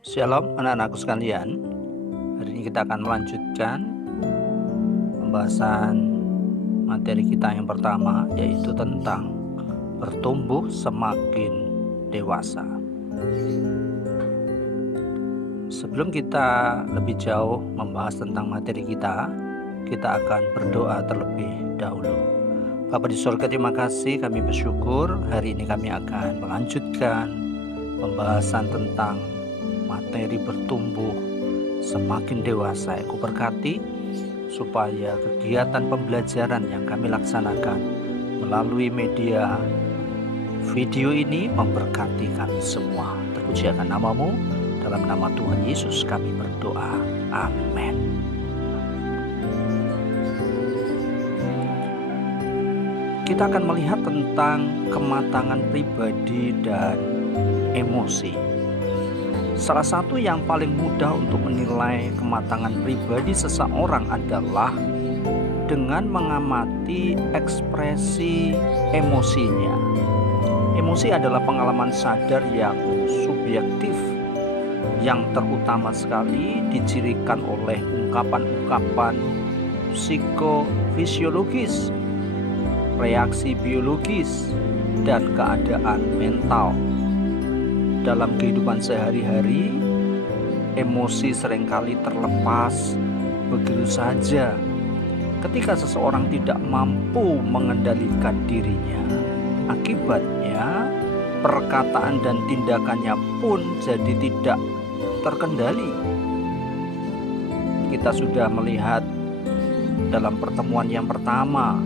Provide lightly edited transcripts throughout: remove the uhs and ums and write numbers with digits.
Shalom anak-anakku sekalian. Hari ini kita akan melanjutkan pembahasan materi kita yang pertama, yaitu tentang bertumbuh semakin dewasa. Sebelum kita lebih jauh membahas tentang materi kita akan berdoa terlebih dahulu. Bapa di surga, terima kasih, kami bersyukur hari ini kami akan melanjutkan pembahasan tentang materi bertumbuh semakin dewasa. Aku berkati supaya kegiatan pembelajaran yang kami laksanakan melalui media video ini memberkati kami semua. Terpuji akan nama-Mu, dalam nama Tuhan Yesus kami berdoa. Amin. Kita akan melihat tentang kematangan pribadi dan emosi. Salah satu yang paling mudah untuk menilai kematangan pribadi seseorang adalah dengan mengamati ekspresi emosinya. Emosi adalah pengalaman sadar yang subjektif, yang terutama sekali dicirikan oleh ungkapan-ungkapan psikofisiologis, reaksi biologis, dan keadaan mental. Dalam kehidupan sehari-hari, emosi seringkali terlepas begitu saja ketika seseorang tidak mampu mengendalikan dirinya. Akibatnya, perkataan dan tindakannya pun jadi tidak terkendali. Kita sudah melihat dalam pertemuan yang pertama,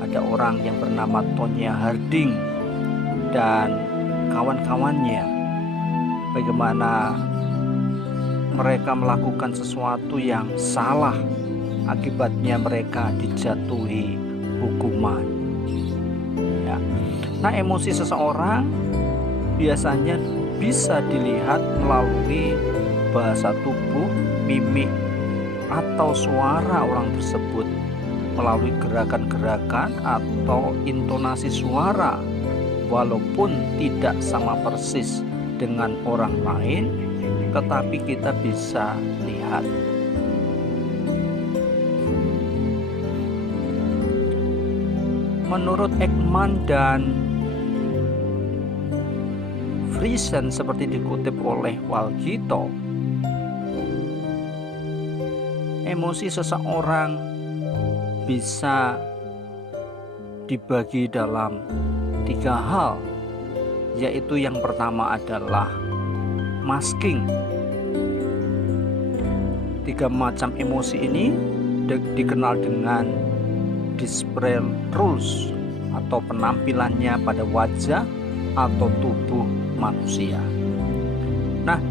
ada orang yang bernama Tonya Harding dan kawan-kawannya, bagaimana mereka melakukan sesuatu yang salah, akibatnya mereka dijatuhi hukuman. Ya. Nah, emosi seseorang biasanya bisa dilihat melalui bahasa tubuh, mimik, atau suara orang tersebut, melalui gerakan-gerakan atau intonasi suara. Walaupun tidak sama persis dengan orang lain, tetapi kita bisa lihat. Menurut Ekman dan Friesen, seperti dikutip oleh Walgito, emosi seseorang bisa dibagi dalam 3 hal, yaitu yang pertama adalah masking. 3 macam emosi ini dikenal dengan display rules atau penampilannya pada wajah atau tubuh manusia. Nah,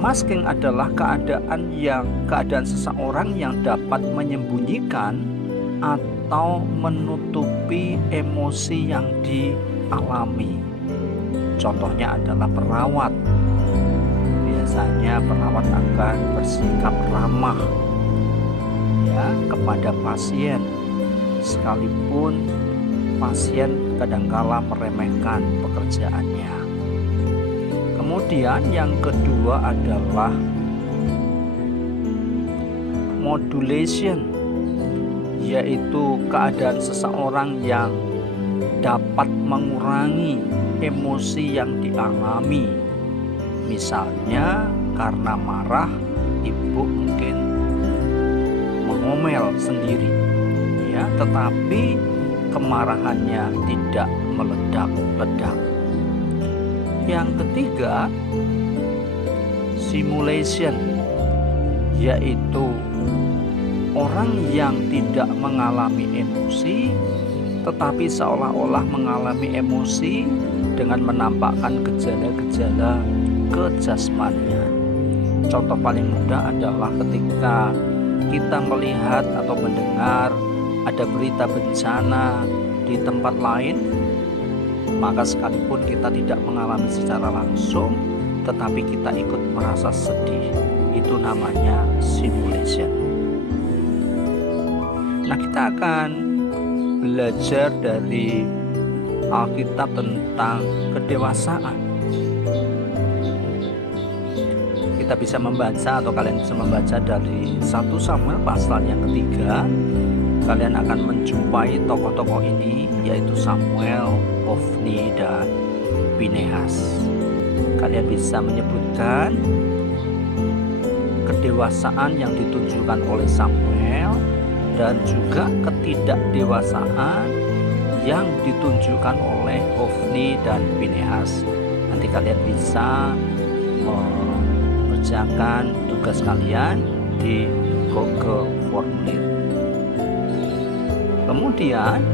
masking adalah keadaan seseorang yang dapat menyembunyikan atau menutupi emosi yang dialami. Contohnya adalah perawat. Biasanya perawat akan bersikap ramah kepada pasien, sekalipun pasien kadangkala meremehkan pekerjaannya. Kemudian yang kedua adalah modulation, yaitu keadaan seseorang yang dapat mengurangi emosi yang dialami. Misalnya karena marah, ibu mungkin mengomel sendiri, tetapi kemarahannya tidak meledak-ledak. Yang ketiga, simulation, yaitu orang yang tidak mengalami emosi tetapi seolah-olah mengalami emosi dengan menampakkan gejala-gejala kejasmanian. Contoh paling mudah adalah ketika kita melihat atau mendengar ada berita bencana di tempat lain, maka sekalipun kita tidak mengalami secara langsung, tetapi kita ikut merasa sedih. Itu namanya simulation. Nah, kita akan belajar dari Alkitab tentang kedewasaan. kita bisa membaca atau kalian bisa membaca dari 1 Samuel pasal yang ketiga, kalian akan menjumpai tokoh-tokoh ini, yaitu Samuel, Hofni, dan Pinehas. Kalian bisa menyebutkan kedewasaan yang ditunjukkan oleh Samuel dan juga ketidakdewasaan yang ditunjukkan oleh Hofni dan Pinehas. Nanti kalian bisa mengerjakan tugas kalian di Google Formulir. Kemudian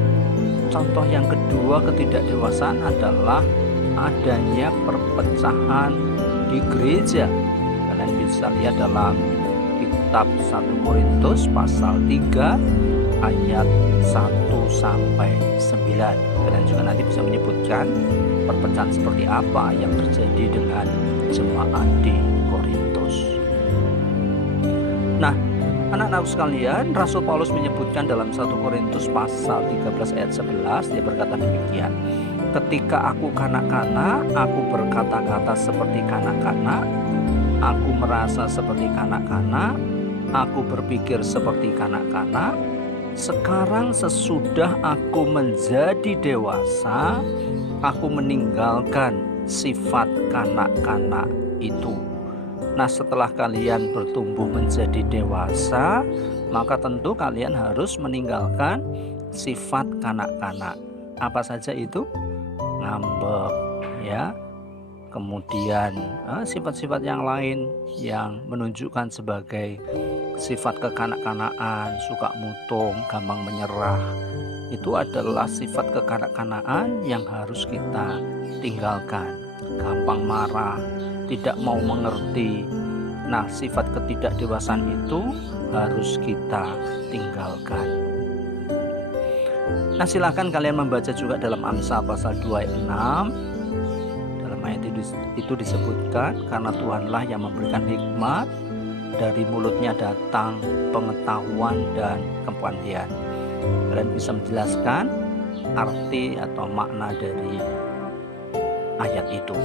contoh yang kedua ketidakdewasaan adalah adanya perpecahan di gereja. Kalian bisa lihat dalam kitab 1 Korintus pasal 3 ayat 1 sampai 9. Kalian juga nanti bisa menyebutkan perpecahan seperti apa yang terjadi dengan jemaat di Korintus. Nah, anak-anak sekalian, Rasul Paulus menyebutkan dalam 1 Korintus pasal 13 ayat 11, dia berkata demikian. Ketika aku kanak-kanak, aku berkata-kata seperti kanak-kanak, aku merasa seperti kanak-kanak, aku berpikir seperti kanak-kanak. Sekarang sesudah aku menjadi dewasa, aku meninggalkan sifat kanak-kanak itu. Nah, setelah kalian bertumbuh menjadi dewasa, maka tentu kalian harus meninggalkan sifat kanak-kanak. Apa saja itu? Ngambek, ya. Kemudian sifat-sifat yang lain yang menunjukkan sebagai sifat kekanak-kanakan, suka mutung, gampang menyerah. Itu adalah sifat kekanak-kanakan yang harus kita tinggalkan. Gampang marah, tidak mau mengerti. Nah, sifat ketidakdewasaan itu harus kita tinggalkan. Nah, silakan kalian membaca juga dalam Amsal pasal 2 ayat 6. Dalam ayat itu disebutkan, karena Tuhanlah yang memberikan hikmat, dari mulutnya datang pengetahuan dan kepandaian. Kalian bisa menjelaskan arti atau makna dari ayat itu.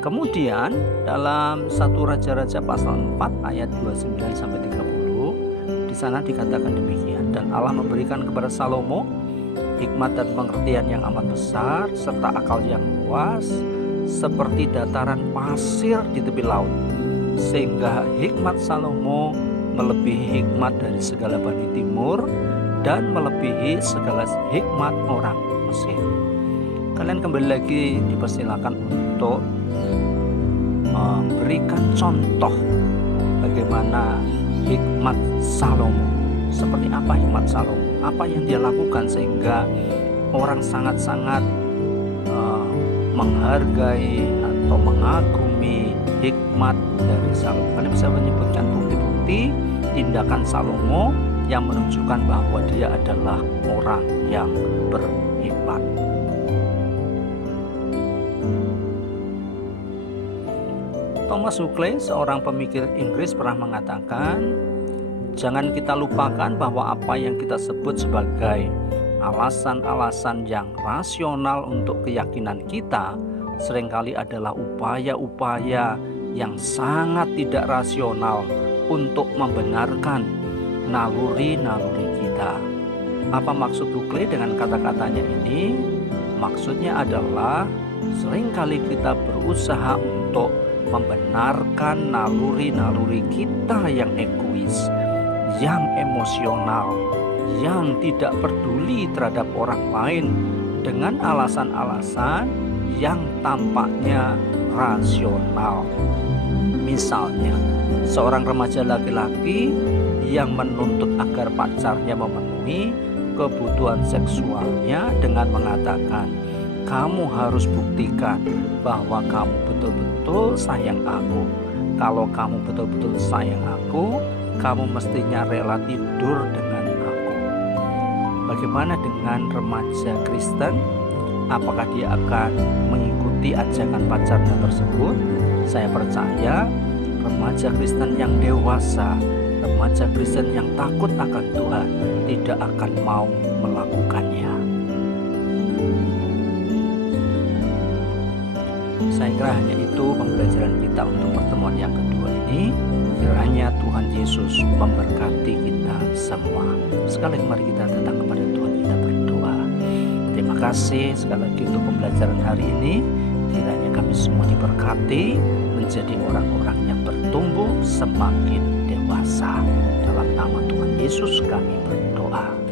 Kemudian dalam 1 Raja-Raja pasal 4 ayat 29 sampai 30, di sana dikatakan demikian, dan Allah memberikan kepada Salomo hikmat dan pengertian yang amat besar serta akal yang luas seperti dataran pasir di tepi laut, sehingga hikmat Salomo melebihi hikmat dari segala bani timur dan melebihi segala hikmat orang Mesir. Kalian kembali lagi dipersilakan untuk memberikan contoh bagaimana hikmat Salomo. Seperti apa hikmat Salomo? Apa yang dia lakukan sehingga orang sangat-sangat menghargai atau mengagumi hikmat dari Salomo. Kalian bisa menyebutkan bukti-bukti tindakan Salomo yang menunjukkan bahwa dia adalah orang yang berhikmat. Thomas Huxley, seorang pemikir Inggris, pernah mengatakan, jangan kita lupakan bahwa apa yang kita sebut sebagai alasan-alasan yang rasional untuk keyakinan kita seringkali adalah upaya-upaya yang sangat tidak rasional untuk membenarkan naluri-naluri kita. Apa maksud Huxley dengan kata-katanya ini? Maksudnya adalah seringkali kita berusaha untuk membenarkan naluri-naluri kita yang egois, yang emosional, yang tidak peduli terhadap orang lain dengan alasan-alasan yang tampaknya rasional. Misalnya, seorang remaja laki-laki yang menuntut agar pacarnya memenuhi kebutuhan seksualnya dengan mengatakan, kamu harus buktikan bahwa kamu betul-betul sayang aku. Kalau kamu betul-betul sayang aku, kamu mestinya rela tidur dengan aku. Bagaimana dengan remaja Kristen? Apakah dia akan mengikuti ajakan pacarnya tersebut? Saya percaya remaja Kristen yang dewasa, remaja Kristen yang takut akan Tuhan tidak akan mau melakukannya. Saya kira hanya itu pembelajaran kita untuk pertemuan yang kedua ini. Kiranya Tuhan Yesus memberkati kita semua. Sekali lagi mari kita datang kepada Tuhan, kita berdoa. Terima kasih sekali lagi untuk pembelajaran hari ini. Kiranya kami semua diberkati menjadi orang-orang yang bertumbuh semakin dewasa. Dalam nama Tuhan Yesus kami berdoa.